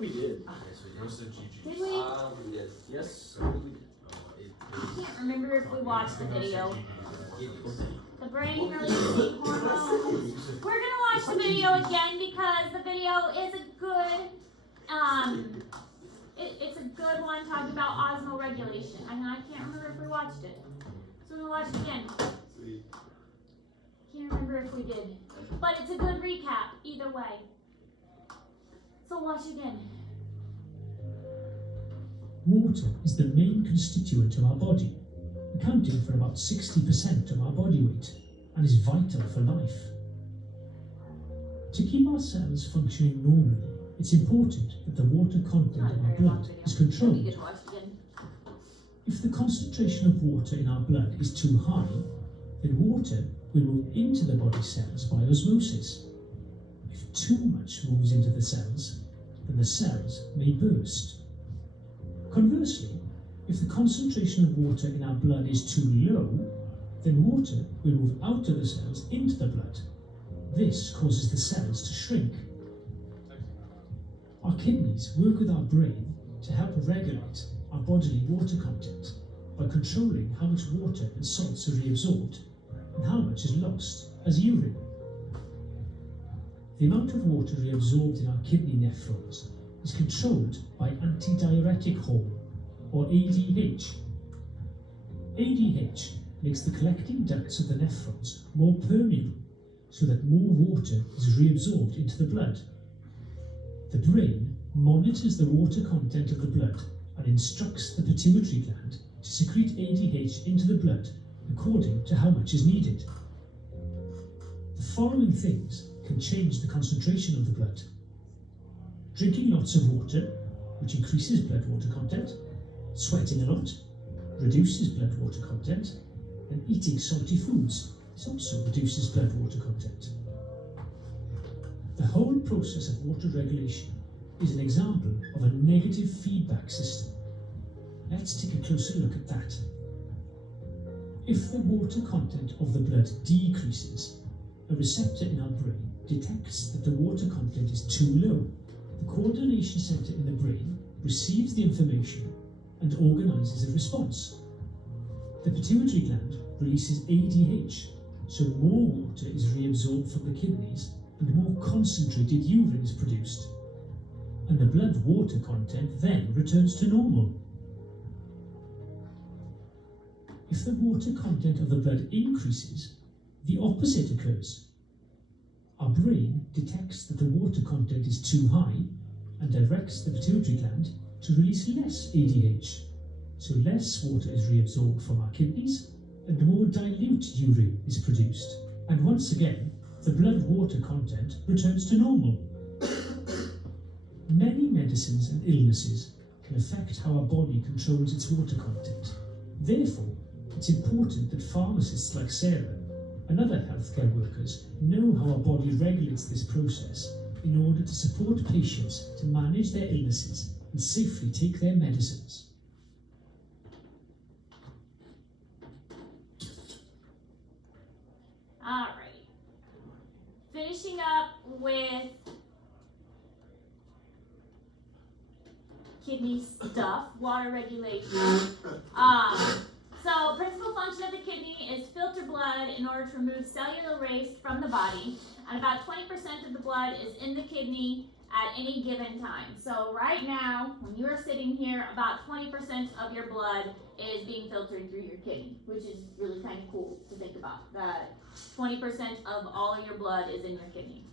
we did. Yes, we did. Roasted GG. Did we? Yes. Yes, I believe we did. I can't remember if we watched the video. Kidneys. The brain releasing hormones. We're gonna watch the video again because the video is a good, it's a good one talking about osmoregulation. And I can't remember if we watched it. So we're gonna watch it again. Sweet. Can't remember if we did. But it's a good recap either way. So watch again. Water is the main constituent of our body, accounting for about 60% of our body weight, and is vital for life. To keep our cells functioning normally, it's important that the water content of our blood is We controlled. get to watch it again. If the concentration of water in our blood is too high, then water will move into the body cells by osmosis. If too much moves into the cells, then the cells may burst. Conversely, if the concentration of water in our blood is too low, then water will move out of the cells into the blood. This causes the cells to shrink. Our kidneys work with our brain to help regulate our bodily water content by controlling how much water and salts are reabsorbed and how much is lost as urine. The amount of water reabsorbed in our kidney nephrons is controlled by antidiuretic hormone, or ADH. ADH makes the collecting ducts of the nephrons more permeable so that more water is reabsorbed into the blood. The brain monitors the water content of the blood and instructs the pituitary gland to secrete ADH into the blood according to how much is needed. The following things can change the concentration of the blood: drinking lots of water, which increases blood water content; sweating a lot reduces blood water content; and eating salty foods. This also reduces blood water content. The whole process of water regulation is an example of a negative feedback system. Let's take a closer look at that. If the water content of the blood decreases, a receptor in our brain detects that the water content is too low. The coordination center in the brain receives the information and organizes a response. The pituitary gland releases ADH, so more water is reabsorbed from the kidneys and more concentrated urine is produced. And the blood water content then returns to normal. If the water content of the blood increases, the opposite occurs. Our brain detects that the water content is too high and directs the pituitary gland to release less ADH, so less water is reabsorbed from our kidneys and more dilute urine is produced. And once again, the blood water content returns to normal. Many medicines and illnesses can affect how our body controls its water content. Therefore, it's important that pharmacists like Sarah and other healthcare workers know how our body regulates this process in order to support patients to manage their illnesses and safely take their medicines. Alright. Finishing up with kidney stuff, water regulation. So, principal function of the kidney is filter blood in order to remove cellular waste from the body, and about 20% of the blood is in the kidney at any given time. So right now, when you are sitting here, about 20% of your blood is being filtered through your kidney, which is really kind of cool to think about, that 20% of all of your blood is in your kidney.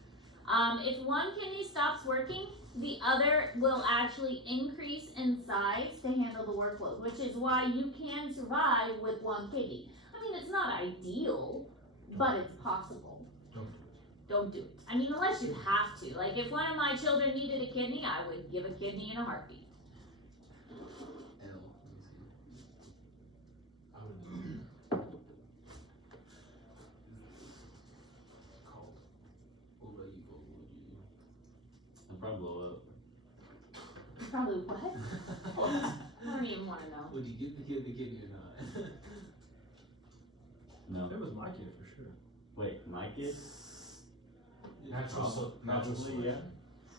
If one kidney stops working, the other will actually increase in size to handle the workload, which is why you can survive with one kidney. I mean, it's not ideal, but it's possible. Don't do it. I mean, unless you have to. Like, if one of my children needed a kidney, I would give a kidney in a heartbeat. I'll probably blow up. Probably what? I don't even want to know. Would you give the kid the kidney or not? No. It was my kid for sure. Wait, my kid? Natural Probably, selection. yeah.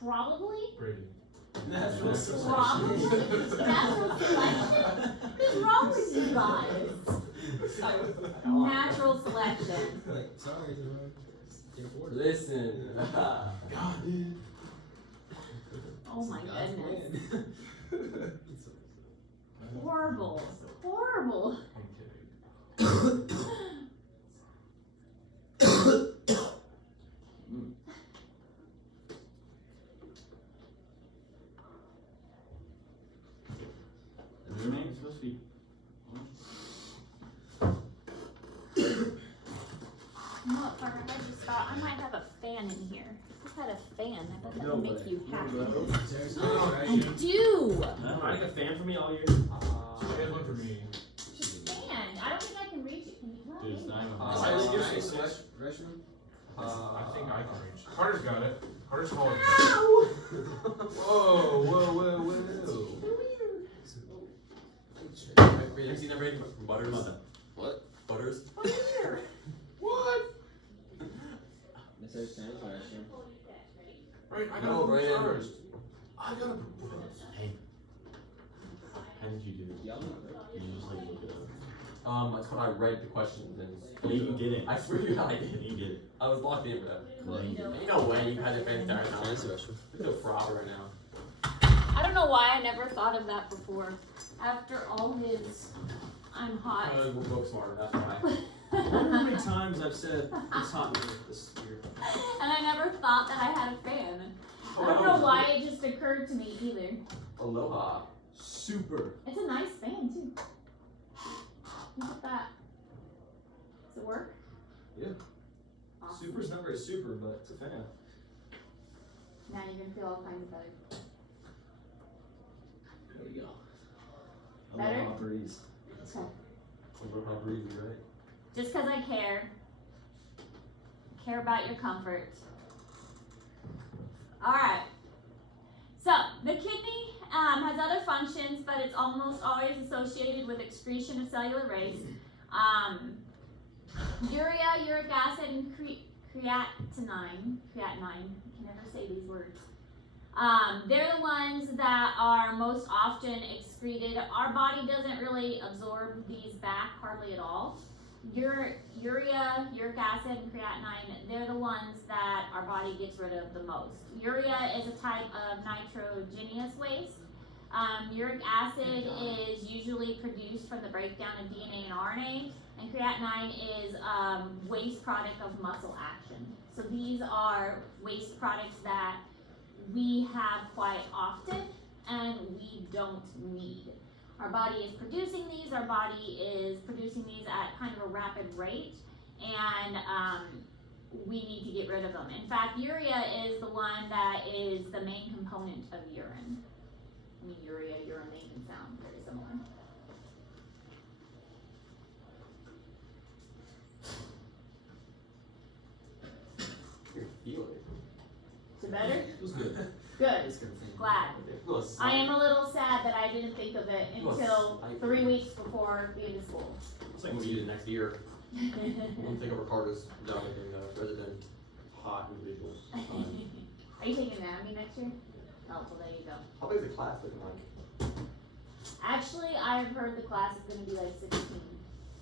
Probably? Brady. Natural Wrong. selection. Natural selection? What is wrong with you guys? Natural selection. Like, sorry, can't afford it. Listen. God, dude. Oh my God's goodness. plan. Horrible. Horrible. I'm kidding. Is your name supposed to be? You know what, Parker? I just thought I might have a fan in here. If I had a fan, I bet that No would make way. you happy. Seriously? I do! Buying a fan for me all year? She had one for me. Just a fan. I don't think I can reach it. Can you tell Dude, it's me? not even. Restroom? I think I can reach. Carter's got it. Carter's calling. Ow! Whoa, whoa, whoa, whoa. Wait, have you seen that rating from Butters? What? Butters? What? This is Sam's restroom. Right, I No, gotta Brandon. go first. I gotta go first. Hey. How did you do it? Y'all know, Did you just like look it up? That's what I read the questions and. No, you didn't. I swear to God, I did. You did. I was locked in for that. No, you didn't. Ain't no way you had it for the entire time. Fancy restroom. Look at Frog right now. I don't know why I never thought of that before. After all his, I'm hot. We're book smarter, that's why. I wonder how many times I've said it's hot in here this year. And I never thought that I had a fan. I don't know why it just occurred to me either. Aloha. Super. It's a nice fan too. Look at that. Does it work? Yeah. Awesome. Super's not very super, but it's a fan. Now you're gonna feel all kinds of better. There we go. Better? Aloha breeze. Okay. Aloha breezy, right? Just because I care about your comfort. Alright. So, the kidney has other functions, but it's almost always associated with excretion of cellular waste. Urea, uric acid, and creatinine. Creatinine. I can never say these words. They're the ones that are most often excreted. Our body doesn't really absorb these back hardly at all. Urea, uric acid, and creatinine, they're the ones that our body gets rid of the most. Urea is a type of nitrogenous waste. Uric acid is usually produced from the breakdown of DNA and RNA, and creatinine is waste product of muscle action. So these are waste products that we have quite often and we don't need. Our body is producing these, at kind of a rapid rate, and we need to get rid of them. In fact, urea is the one that is the main component of urine. I mean, urea, urine, they can sound very similar. You're feeling it. Is it better? It was good. Good. It's good. Glad. Well, I am a little sad that I didn't think of it until 3 weeks before being to school. It's like we'll use it next year. We'll take over Carter's job as a resident hot individual. Are you taking anatomy next year? Oh, well, there you go. How big is the class looking like? Actually, I've heard the class is going to be like 16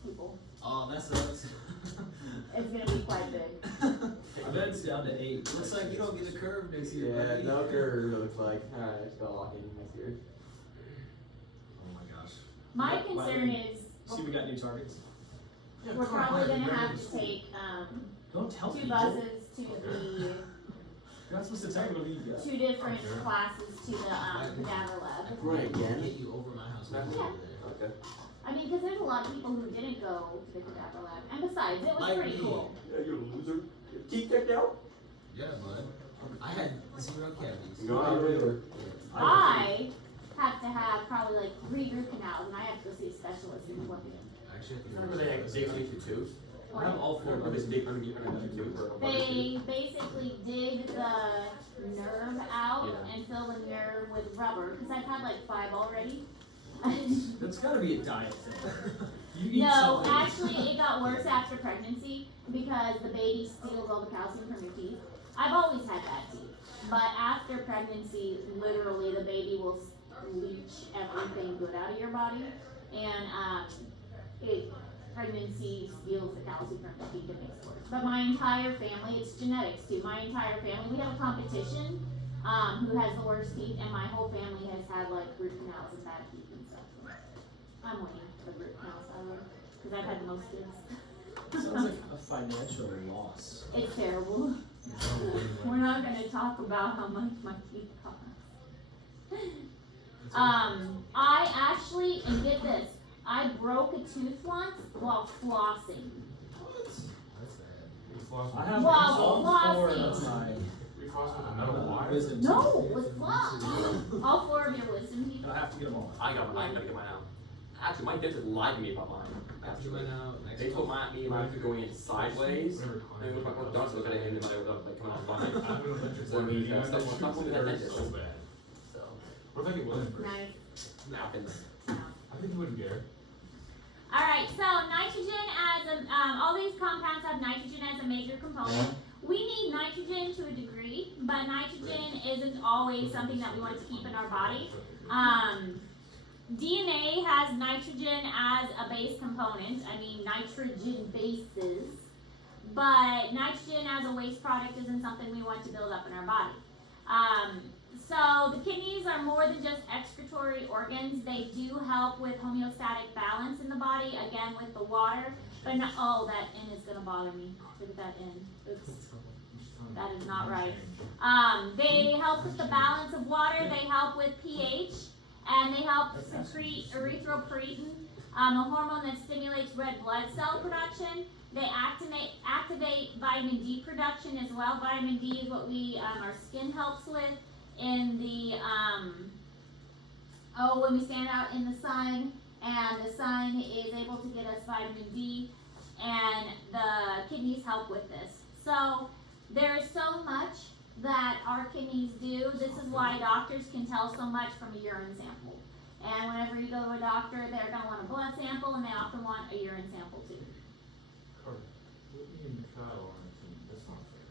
people. Oh, that sucks. It's going to be quite big. I bet it's down to 8. Looks like you don't get a curve next year. Yeah, buddy. no curve, it looks like. Alright, just gotta lock in next year. Oh my gosh. My concern is See, we got new targets. we're probably going to have to take Don't tell 2 people. buses to the You're not supposed to tell me what you got. 2 different classes to the cadaver I lab. can Right, again? get you over my house. Yeah. Over there. Okay. I mean, because there's a lot of people who didn't go to the cadaver lab. And besides, it was Like pretty me. cool. Yeah, you're a loser. Your teeth checked out? Yeah, bud. I had 0 cavities. No, I really. I have to have probably like 3 root canals, and I have to go see a specialist in look at them. Actually, I think Remember they had dig underneath your tooth? I have all 4 Remember of this them. dig underneath your tooth? or above your tooth? They basically dig the nerve out Yeah. and fill the nerve with rubber, because I've had like 5 already. That's gotta be a diet thing. You eat No, something. actually it got worse after pregnancy because the baby steals all the calcium from your teeth. I've always had bad teeth. But after pregnancy, literally the baby will leach everything good out of your body, and pregnancy steals the calcium from the feet and makes it worse. But my entire family, it's genetics too. My entire family, we have a competition who has the worst teeth, and my whole family has had like root canals and bad teeth and stuff. So I'm winning the root canals because I've had the most kids. Sounds like a financial loss. It's terrible. We're not going to talk about how much my teeth cost. I actually, and get this, I broke a tooth once while flossing. I have Wow, all four flossing. of my We floss with a metal wire? wisdom No, teeth. with floss. All 4 of your wisdom teeth. I have to get them all. I gotta get mine out. Actually, my dentist lied to me about mine. After Actually, went out next they told month. me mine was going in sideways. Whatever And with my orthodontist look at it and like coming out fine. I'm gonna let you So work we it. got stuff with that dentist. So bad. So What if I get one? Nice. napkins. I think you wouldn't care. Alright, so nitrogen all these compounds have nitrogen as a major component. We need nitrogen to a degree, but nitrogen isn't always something that we want to keep in our body. DNA has nitrogen as a base component, nitrogen bases, but nitrogen as a waste product isn't something we want to build up in our body. So the kidneys are more than just excretory organs. They do help with homeostatic balance in the body, again with the water, but not, oh, that N is gonna bother me. Look at that N. Oops. That is not right. They help with the balance of water, they help with pH, and they help secrete erythropoietin, a hormone that stimulates red blood cell production. They activate vitamin D production as well. Vitamin D is what our skin helps with in the, when we stand out in the sun, and the sun is able to get us vitamin D, and the kidneys help with this. So there is so much that our kidneys do. This is why doctors can tell so much from a urine sample. And whenever you go to a doctor, they're going to want a blood sample, and they often want a urine sample too. Whitney and Kyle on a team. That's not fair.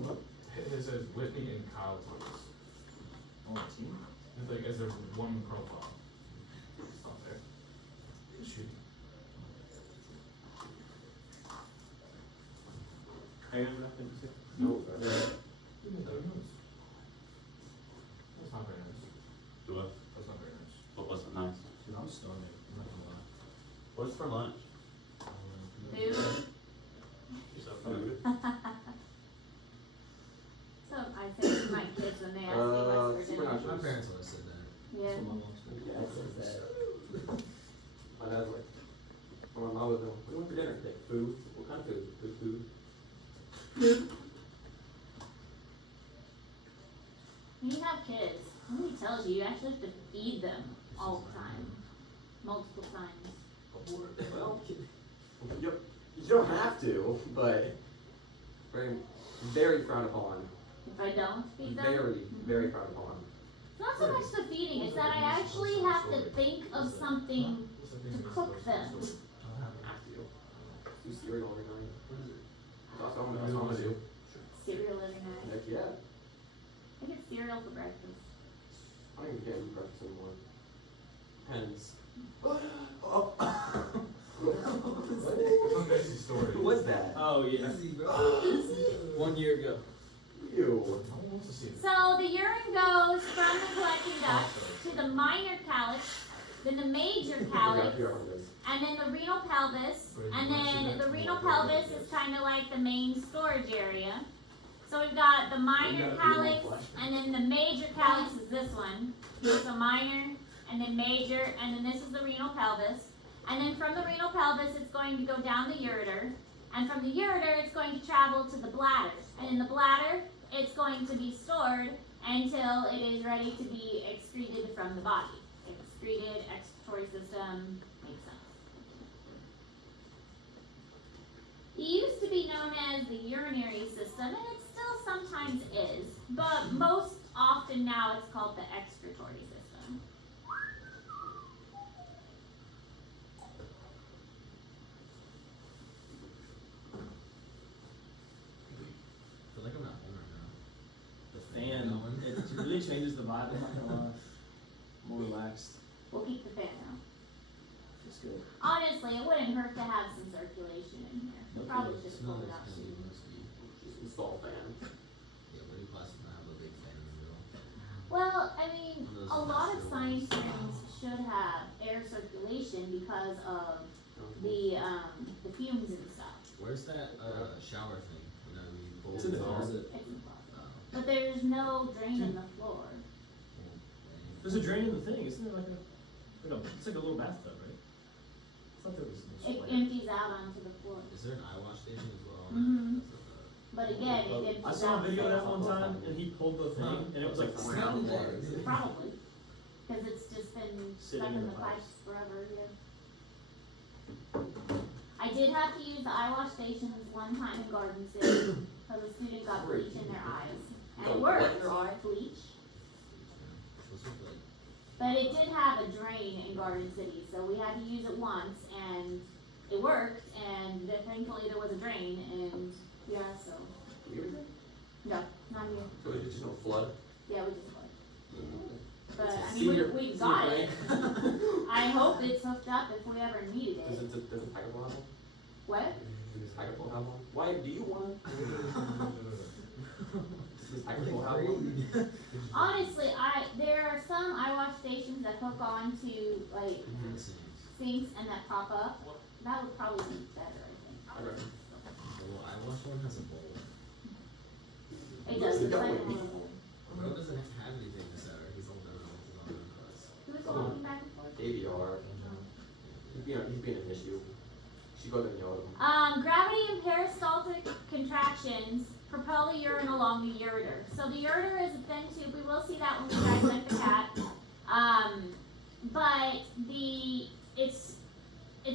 What? It says Whitney and Kyle twins. On the team? It's like as their one profile. It's not fair. Shoot. I have nothing to say. No. That's not very nice. Do what? That's not very nice. What wasn't nice? Dude, I'm starving. I'm not gonna lie. What's for lunch? Food. Food. So I say to my kids when they ask me what's for dinner. My parents would have said that. Yeah. That's what my mom said. Yeah, it says that. My dad's like, or my mom was like, what do you want for dinner today? Food? What kind of food? Good food. When you have kids, nobody tells you, you actually have to feed them all the time. Multiple times. Well, you don't have to, but very, very frowned upon. If I don't feed them, Very, very frowned upon. it's not so much the feeding, it's that I actually have to think of something to cook them. Have to. Do cereal every night. That's what I'm gonna do. Cereal every night. Heck yeah. I get cereal for breakfast. I don't even care eat breakfast anymore. Depends. It's a crazy story. Who was that? Oh, yeah. Easy, bro. 1 year ago. Ew. No one wants to see it. So the urine goes from the collecting duct to the minor calyx, then the major calyx, Here on this. and then the renal pelvis, and then the renal pelvis is kind of like the main storage area. So we've got the minor calyx, and then the major calyx is this one. So minor, and then major, and then this is the renal pelvis. And then from the renal pelvis, it's going to go down the ureter, and from the ureter, it's going to travel to the bladder. And in the bladder, it's going to be stored until it is ready to be excreted from the body. Excreted, excretory system, makes sense. It used to be known as the urinary system, and it still sometimes is, but most often now it's called the excretory system. I feel like I'm not home right now. The the vibe, I'm not gonna lie. More relaxed. We'll keep the fan out. It's good. Honestly, it wouldn't hurt to have some circulation in here. No Probably kidding. just pull it out. Just install a fan. Yeah, what do you possibly have a big fan in the middle? Well, I mean, One of those a lot of industrial science ones. rooms should have air circulation because of the fumes and stuff. Where's that shower thing? You know, you pull It's in the it closet. It's in the closet. Oh, But there's no drain in the floor. There's a drain in the thing, isn't there like it's like a little bathtub, right? I thought there was no It splash. empties out onto the floor. Is there an eye wash station as well? Mhm. That's what But again, it empties I out. saw a video of that so- one time, and he pulled the thing, and it was like brown water. Probably. Because it's just been Sitting stuck in in the the pipes forever, yeah. I did have to use the eye wash stations one time in Garden City because a student got bleach in their eyes. And Got it what worked, in your eye? bleach. What's with like, But it did have a drain in Garden City, so we had to use it once and it worked and thankfully there was a drain and yeah, so, You ever did? no, not here. So it's just no flood? Yeah, we just went. But It's a I mean, we senior- got senior it. I hope it's hooked up if we ever needed Does it. it, does it pack a one? What? Does pack a one? Why, do you want? Does pack a one have one? Honestly, there are some eye wash stations that hook on to like sinks and that pop up. That would probably be better, I think. Okay. the little eye wash one has a bowl. It does, it's Yeah, like a wait. little. Bro doesn't have anything to say. He's all done with his own Who's walking back and forth? AVR. He's being an issue. She got in the autumn. Gravity and peristaltic contractions propel the urine along the ureter. So the ureter is a thin tube. We will see that when we dissect the cat. But it's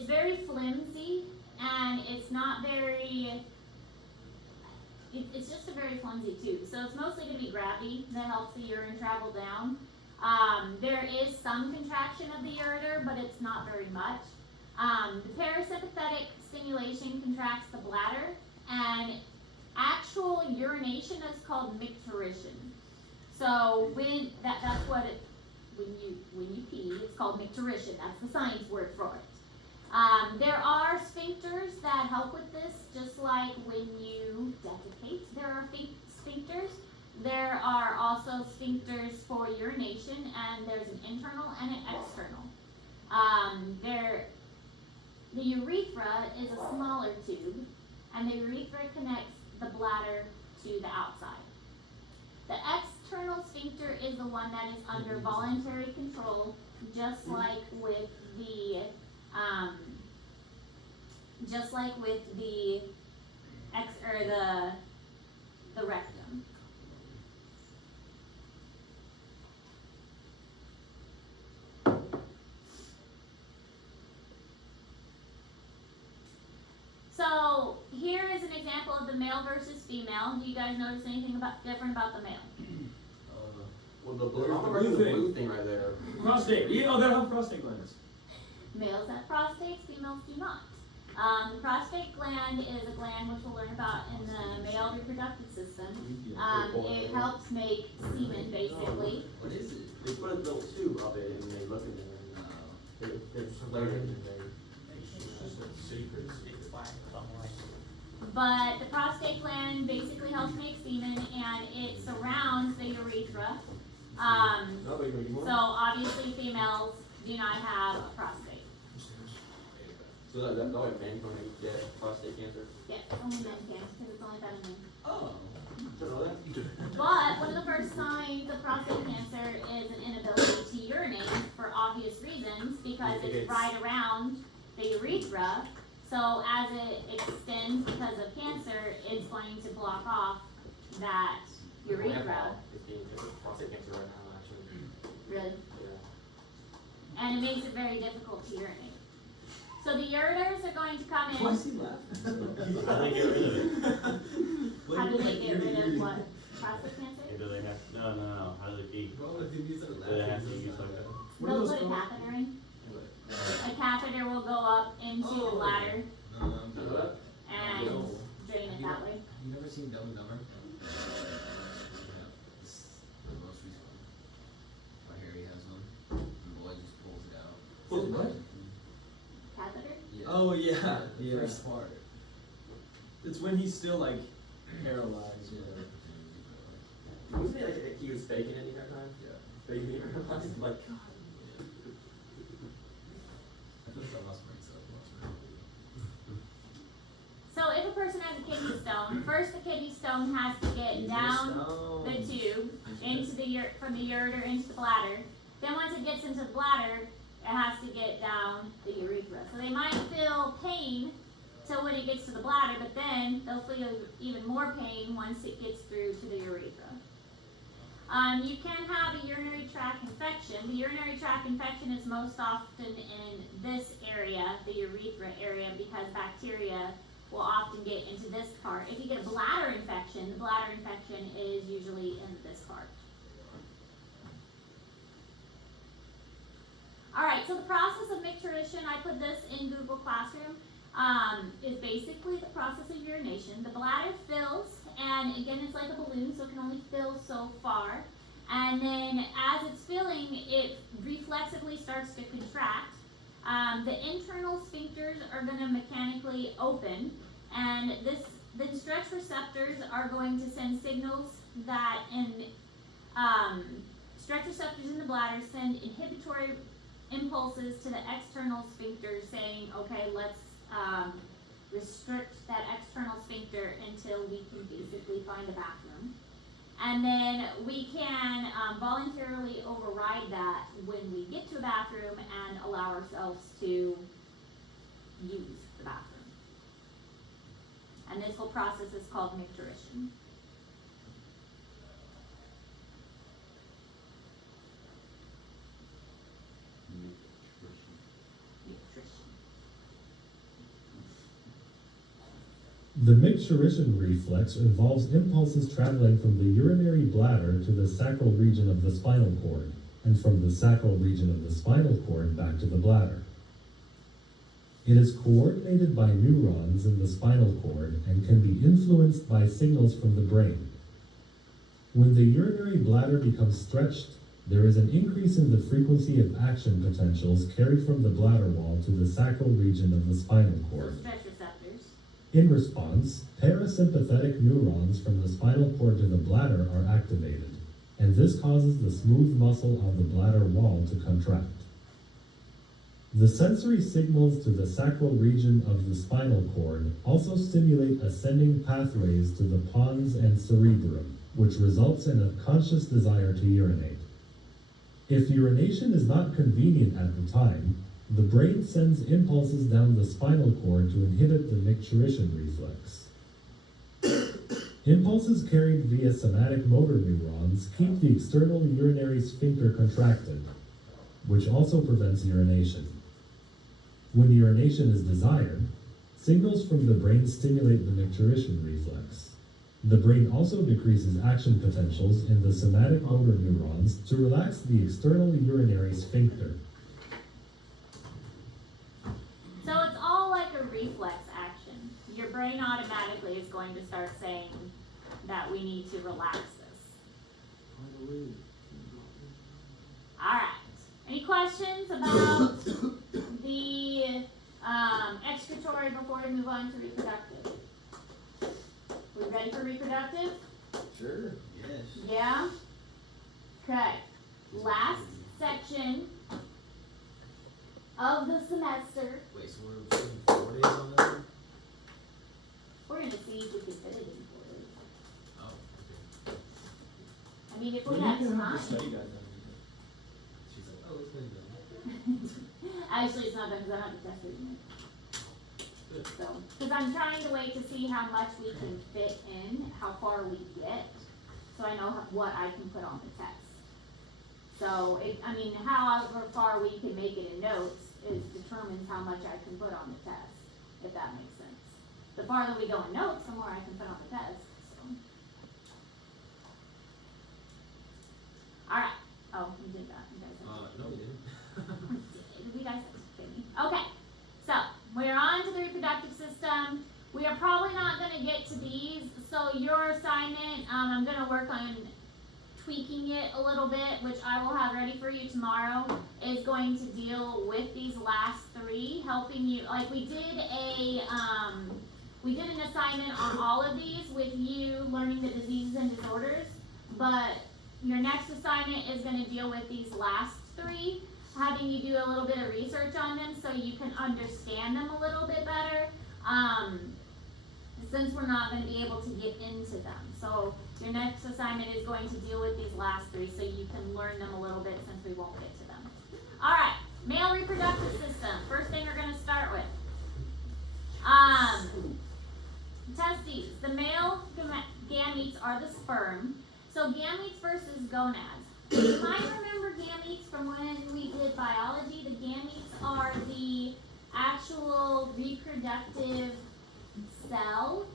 very flimsy and it's not very. It's just a very flimsy tube. So it's mostly going to be gravity that helps the urine travel down. There is some contraction of the ureter, but it's not very much. The parasympathetic stimulation contracts the bladder, and actual urination is called micturition. So when you pee, it's called micturition. That's the science word for it. There are sphincters that help with this, just like when you defecate, there are sphincters. There are also sphincters for urination, and there's an internal and an external. The urethra is a smaller tube, and the urethra connects the bladder to the outside. The external sphincter is the one that is under voluntary control, just like with the the rectum. So here is an example of the male versus female. Do you guys notice anything different about the male? Well, the blue, There's I'm the already blue the thing. blue thing right there. Prostate. You gotta have prostate glands. Males have prostates, females do not. The prostate gland is a gland which we'll learn about in the male reproductive system. It helps make semen, basically. What is it? They put a little tube up it and they look in there and they're flaring and they. It's just a secret. But the prostate gland basically helps make semen, and it surrounds the urethra. Nobody can So obviously females do not have a prostate. So that way men can get prostate cancer. Yes, only men can, because it's only found in men. Oh. Did you know that? But one of the first signs of prostate cancer is an inability to urinate for obvious reasons, because it's right around the urethra. So as it extends because of cancer, it's going to block off that urethra. It's being prostate cancer right now, actually. Really. Yeah. And it makes it very difficult to urinate. So the ureters are going to come Why in. is he laughing? How do they get rid of it? How do they get rid of what? Prostate cancer? Or do they have, no, how do they pee? Well, if you start Do they have to laughing, use like that? What are They'll those put a called? catheter in. A catheter will go up into the Oh. bladder No, I'm You know good. that? and No. drain it that way. You never seen Dumb and Dumber? Yeah, it's the most recent one. What? Catheter? Yeah. Oh yeah, Yeah. first part. It's when he's still like paralyzed. Yeah. Wasn't he like he was faking it the entire time? Yeah. Faking being paralyzed? Like, I feel like I lost my So if a person has a kidney stone, first the kidney stone has to get down the tube into the from the ureter into the bladder. Then once it gets into the bladder, it has to get down the urethra. So they might feel pain till when it gets to the bladder, but then they'll feel even more pain once it gets through to the urethra. You can have a urinary tract infection. The urinary tract infection is most often in this area, the urethra area, because bacteria will often get into this part. If you get a bladder infection, the bladder infection is usually in this part. Alright, so the process of micturition, I put this in Google Classroom, is basically the process of urination. The bladder fills, and again it's like a balloon, so it can only fill so far. And then as it's filling, it reflexively starts to contract. The internal sphincters are going to mechanically open, and the stretch receptors are going to send signals that stretch receptors in the bladder send inhibitory impulses to the external sphincter saying, okay, let's restrict that external sphincter until we can basically find a bathroom. And then we can voluntarily override that when we get to a bathroom and allow ourselves to use the bathroom. And this whole process is called micturition. The micturition reflex involves impulses traveling from the urinary bladder to the sacral region of the spinal cord, and from the sacral region of the spinal cord back to the bladder. It is coordinated by neurons in the spinal cord and can be influenced by signals from the brain. When the urinary bladder becomes stretched, there is an increase in the frequency of action potentials carried from the bladder wall to the sacral region of the spinal cord. Stretch receptors. In response, parasympathetic neurons from the spinal cord to the bladder are activated, and this causes the smooth muscle of the bladder wall to contract. The sensory signals to the sacral region of the spinal cord also stimulate ascending pathways to the pons and cerebrum, which results in a conscious desire to urinate. If urination is not convenient at the time, the brain sends impulses down the spinal cord to inhibit the micturition reflex. Impulses carried via somatic motor neurons keep the external urinary sphincter contracted, which also prevents urination. When urination is desired, signals from the brain stimulate the micturition reflex. The brain also decreases action potentials in the somatic motor neurons to relax the external urinary sphincter. So it's all like a reflex action. Your brain automatically is going to start saying that we need to relax this. Alright. Any questions about the excretory before we move on to reproductive? We ready for reproductive? Sure. Yes. Yeah? Okay. Last section of the semester. Wait, so we're taking 4 days on that one? We're gonna see if we can fit it in 4 days. Oh, okay. I mean, if When we are have you gonna have time. the study guide done? She's like, oh, it's been done. Actually, it's not done because I don't have the test reading it. So, because I'm trying to wait to see how much we can fit in, how far we get, so I know what I can put on the test. So, however far we can make it in notes determines how much I can put on the test, if that makes sense. The farther we go in notes, the more I can put on the test, so. Alright, oh, we did that, you guys have No, we didn't. we guys kidding me. Okay, so we're on to the reproductive system. We are probably not going to get to these, so your assignment, I'm going to work on tweaking it a little bit, which I will have ready for you tomorrow, is going to deal with these last three, helping you, like we did an assignment on all of these with you learning the diseases and disorders, but your next assignment is gonna deal with these last three, having you do a little bit of research on them so you can understand them a little bit better, since we're not gonna be able to get into them. So your next assignment is going to deal with these last three so you can learn them a little bit since we won't get to them. Alright, male reproductive system. First thing we're gonna start with. Testes. The male gametes are the sperm. So gametes versus gonads. You might remember gametes from when we did biology. The gametes are the actual reproductive cell,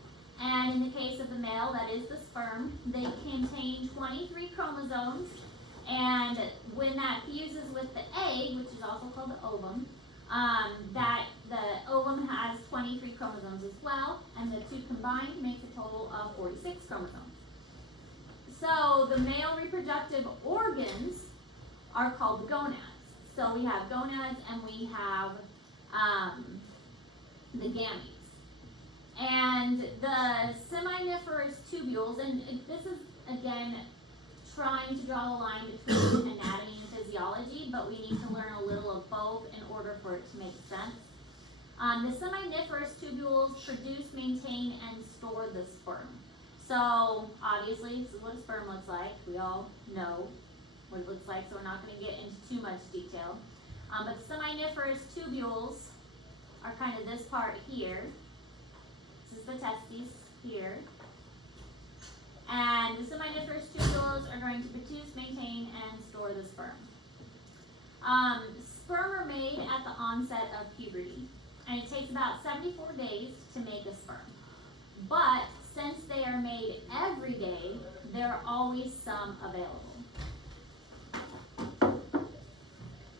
and in the case of the male, that is the sperm. They contain 23 chromosomes, and when that fuses with the egg, which is also called the ovum, that the ovum has 23 chromosomes as well, and the two combined makes a total of 46 chromosomes. So the male reproductive organs are called the gonads. So we have gonads and we have the gametes. And the seminiferous tubules, and this is again trying to draw the line between anatomy and physiology, but we need to learn a little of both in order for it to make sense. The seminiferous tubules produce, maintain, and store the sperm. So obviously this is what a sperm looks like. We all know what it looks like, so we're not going to get into too much detail. But the seminiferous tubules are kind of this part here. This is the testes here. And the seminiferous tubules are going to produce, maintain, and store the sperm. Sperm are made at the onset of puberty, and it takes about 74 days to make a sperm. But since they are made every day, there are always some available.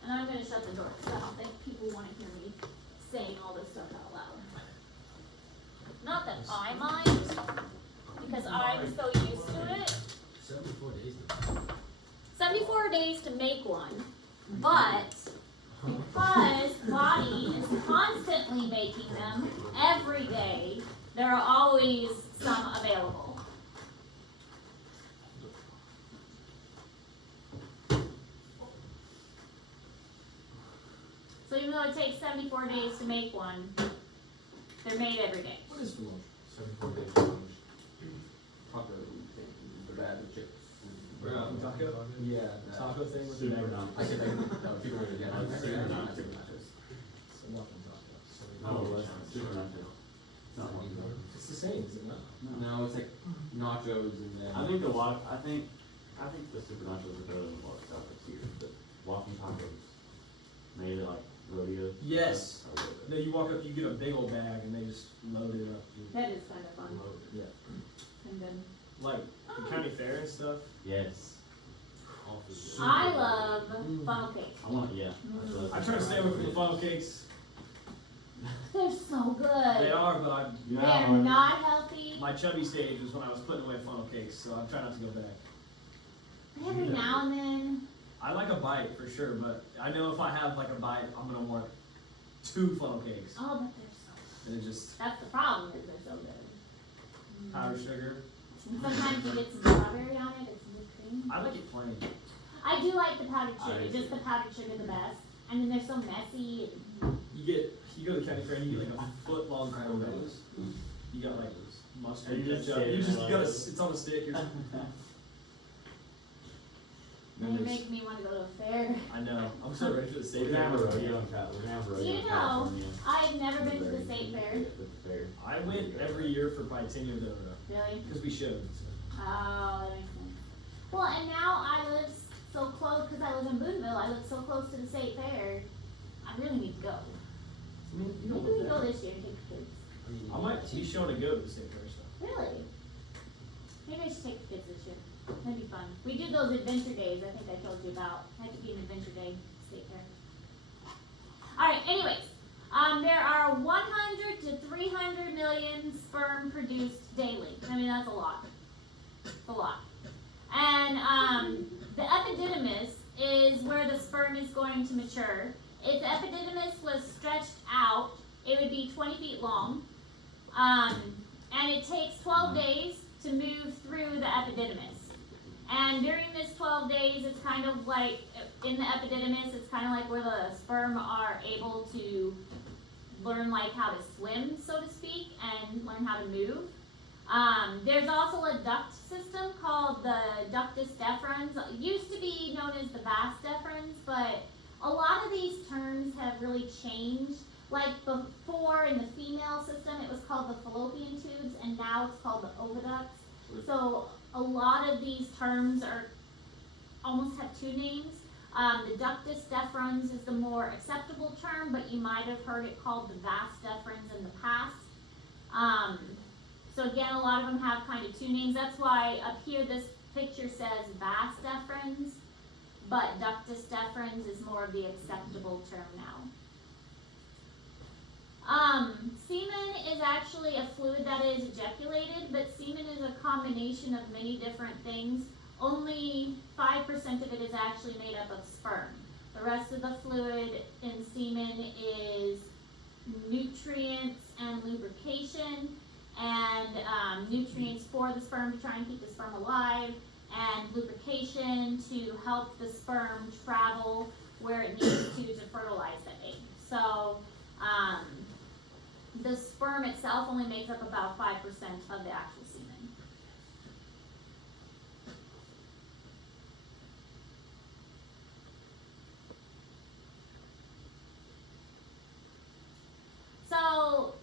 And I'm going to shut the door because I don't think people want to hear me saying all this stuff out loud. Not that I mind, because I'm so used to it. 74 days. 74 days to make one, but because the body is constantly making them every day, there are always some available. So even though it takes 74 days to make one, they're made every day. What is for lunch? 74 days lunch. Taco thing, the bad chips. Taco? Yeah. Taco thing with Super the not. I said that, no, people are, yeah, I said nachos. I said nachos. Nothing taco. Oh, less than super nachos. Not one. It's the same, is it not? No, it's like nachos and then. I think the super nachos are better than the water tacos here, but walking tacos made it like rodeos. Yes. Are really good. No, you walk up, you get a big old bag, and they just load it up. That is kind of fun. Yeah. And then Like the county fair and stuff. Yes. I love funnel cake. I want, yeah. I try to stay away from the funnel cakes. They're so They good. are, but They are not healthy. my chubby stage was when I was putting away funnel cakes, so I'm trying not to go back. Every now and then. I like a bite for sure, but I know if I have like a bite, I'm gonna want 2 funnel cakes. Oh, but they're so And it just That's the problem, is they're so good. powdered sugar. And sometimes you get some strawberry on it, it's whipped cream. I like it plain. I do like the powdered sugar, I just the powdered sugar the best. And then they're so messy. You go to the county fair and you get like a foot long crown of those. You got like mustard, And you just ketchup. sit You just there you gotta. like- It's on a stick. You're, They then there's- make me want to go to a fair. I know. I'm so ready for the We're state gonna have a fair. rodeo in Cal, we're gonna have a rodeo You in know, California. I've never been to the state fair. At the fair. I went every year for Bicentennial Donut Really? because we showed. So. Oh, that makes sense. Well, and now I live so close, because I live in Boonville, I live so close to the state fair. I really need to go. I mean, you know Maybe we what? go this year and take the kids. I might be showing a goat to the state fair. So. Really? Maybe I should take the kids this year. That'd be fun. We do those adventure days, I think I told you about. Had to be an adventure day, state fair. Alright, anyways. There are 100 to 300 million sperm produced daily. I mean, that's a lot. It's a lot. And, The epididymis is where the sperm is going to mature. If the epididymis was stretched out, it would be 20 feet long. And it takes 12 days to move through the epididymis. And during this 12 days, it's kind of like, in the epididymis, it's kind of like where the sperm are able to learn like how to swim, so to speak, and learn how to move. There's also a duct system called the ductus deferens. It used to be known as the vas deferens, but a lot of these terms have really changed. Like before in the female system, it was called the fallopian tubes, and now it's called the oviducts. So a lot of these terms are almost have two names. The ductus deferens is the more acceptable term, but you might have heard it called the vas deferens in the past. So again, a lot of them have kind of two names. That's why up here this picture says vas deferens, but ductus deferens is more of the acceptable term now. Semen is actually a fluid that is ejaculated, but semen is a combination of many different things. Only 5% of it is actually made up of sperm. The rest of the fluid in semen is nutrients and lubrication, and nutrients for the sperm to try and keep the sperm alive, and lubrication to help the sperm travel where it needs to fertilize the egg. So the sperm itself only makes up about 5% of the actual semen. So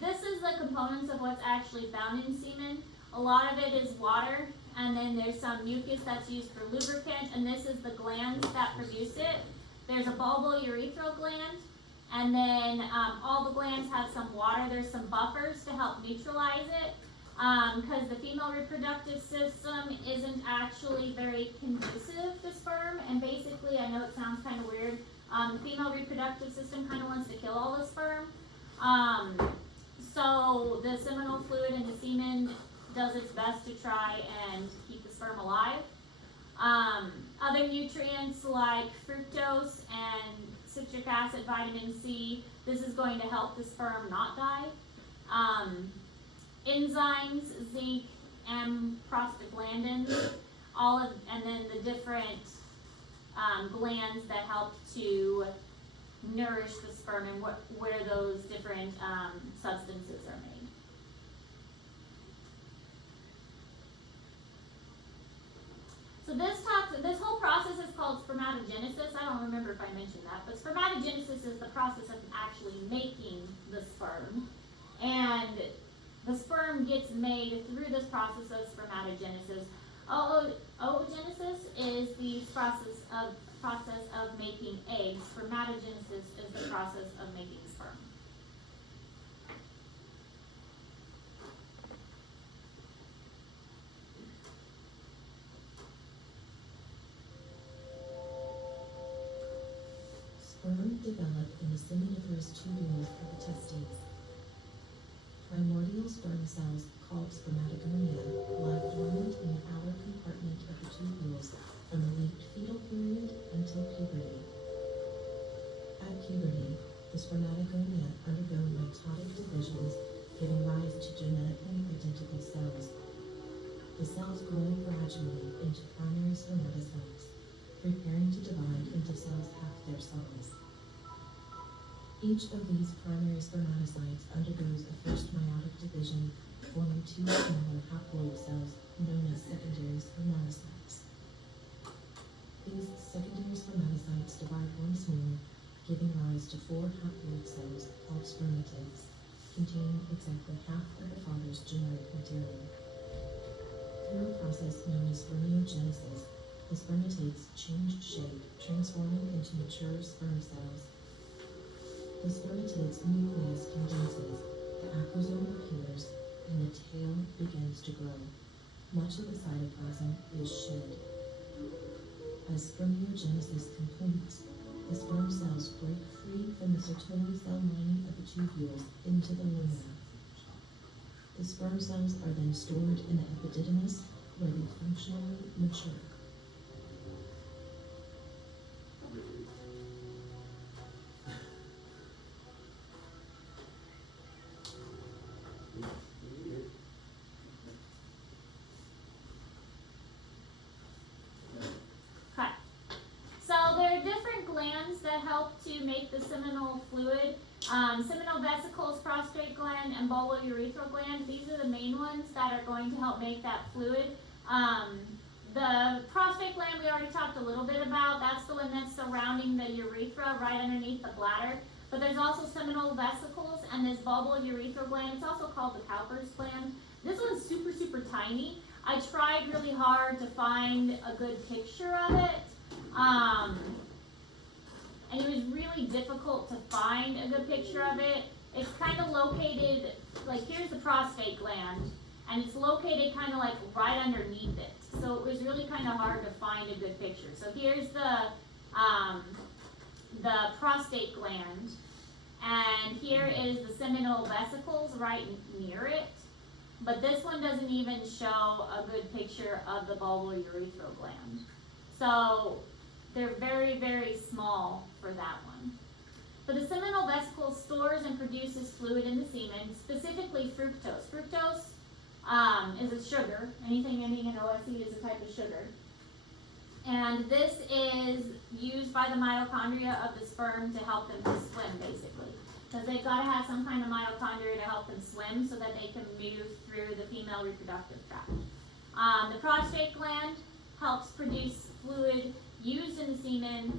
this is the components of what's actually found in semen. A lot of it is water, and then there's some mucus that's used for lubricant, and this is the glands that produce it. There's a bulbourethral gland, and then all the glands have some water. There's some buffers to help neutralize it, because the female reproductive system isn't actually very conducive to sperm, and basically, I know it sounds kind of weird, the female reproductive system kind of wants to kill all the sperm. So the seminal fluid in the semen does its best to try and keep the sperm alive. Other nutrients like fructose and citric acid, vitamin C, this is going to help the sperm not die. Enzymes, zinc, and prostaglandins, and then the different glands that help to nourish the sperm and where those different substances are made. So this whole process is called spermatogenesis. I don't remember if I mentioned that, but spermatogenesis is the process of actually making the sperm. And the sperm gets made through this process of spermatogenesis. Oogenesis is the process of making eggs. Spermatogenesis is the process of making sperm. Sperm develop in the seminiferous tubules of the testes. Primordial sperm cells, called spermatogonia, lie dormant in the outer compartment of the tubules from the late fetal period until puberty. At puberty, the spermatogonia undergo mitotic divisions, giving rise to genetically identical cells. The cells grow gradually into primary spermatocytes, preparing to divide into cells half their size. Each of these primary spermatocytes undergoes a first meiotic division, forming two smaller haploid cells known as secondary spermatocytes. These secondary spermatocytes divide once more, giving rise to four haploid cells called spermatids, containing exactly half of the father's genetic material. Through a process known as spermiogenesis, the spermatids change shape, transforming into mature sperm cells. The spermatid's nucleus condenses, the acrosome appears, and the tail begins to grow. Much of the cytoplasm is shed. As spermiogenesis completes, the sperm cells break free from the Sertoli cell lining of the tubules into the lumina. The sperm cells are then stored in the epididymis, where they functionally mature. glands that help to make the seminal fluid. Seminal vesicles, prostate gland, and bulbourethral gland. These are the main ones that are going to help make that fluid. The prostate gland we already talked a little bit about. That's the one that's surrounding the urethra right underneath the bladder. But there's also seminal vesicles and this bulbourethral gland. It's also called the Cowper's gland. This one's super, super tiny. I tried really hard to find a good picture of it. And it was really difficult to find a good picture of it. It's kind of located, like here's the prostate gland, and it's located kind of like right underneath it. So it was really kind of hard to find a good picture. So here's the prostate gland, and here is the seminal vesicles right near it. But this one doesn't even show a good picture of the bulbourethral gland. So they're very, very small for that one. But the seminal vesicle stores and produces fluid in the semen, specifically fructose. Fructose is a sugar. Anything ending in OSE is a type of sugar. And this is used by the mitochondria of the sperm to help them to swim, basically. Because they've got to have some kind of mitochondria to help them swim so that they can move through the female reproductive tract. The prostate gland helps produce fluid used in the semen.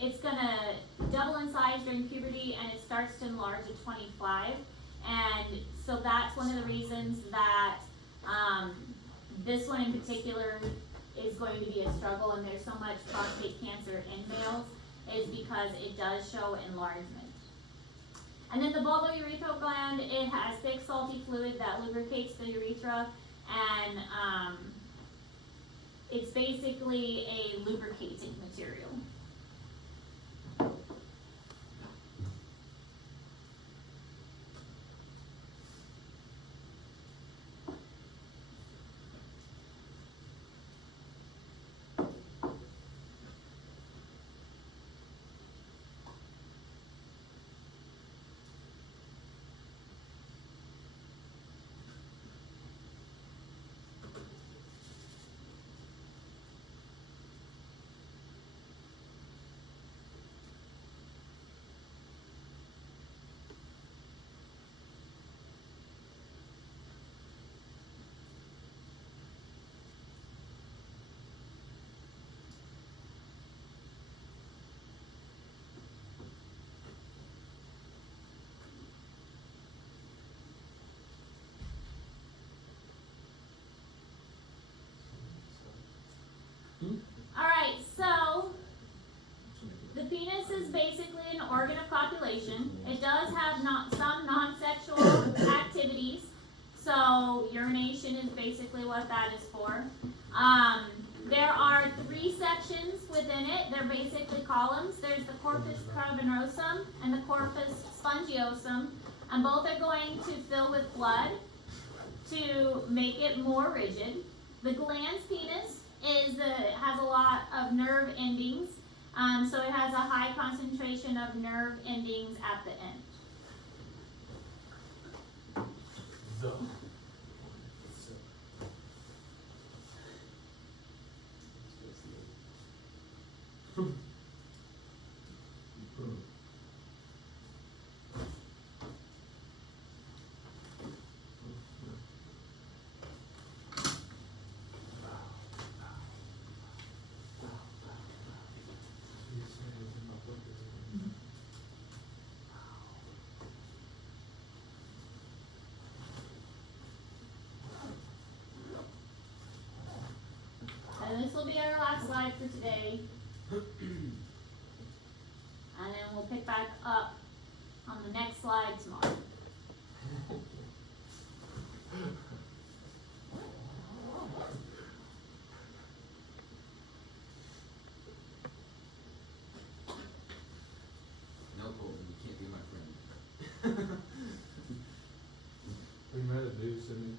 It's going to double in size during puberty, and it starts to enlarge at 25. And so that's one of the reasons that this one in particular is going to be a struggle, and there's so much prostate cancer in males, is because it does show enlargement. And then the bulbourethral gland, it has thick salty fluid that lubricates the urethra, and it's basically a lubricating material. Alright, so the penis is basically an organ of copulation. It does have some non-sexual activities, so urination is basically what that is for. There are 3 sections within it. They're basically columns. There's the corpus cavernosum and the corpus spongiosum, and both are going to fill with blood to make it more rigid. The glans penis has a lot of nerve endings, so it has a high concentration of nerve endings at the end. And this will be our last slide for today. And then we'll pick back up on the next slide tomorrow. No, Colton, you can't be my friend. We met a dude, Sydney.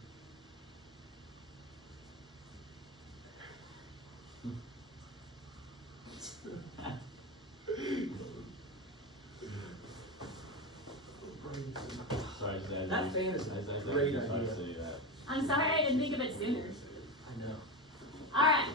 Sorry, Zed. That fan is a great idea. I'm sorry I didn't think of it sooner. I know. Alright,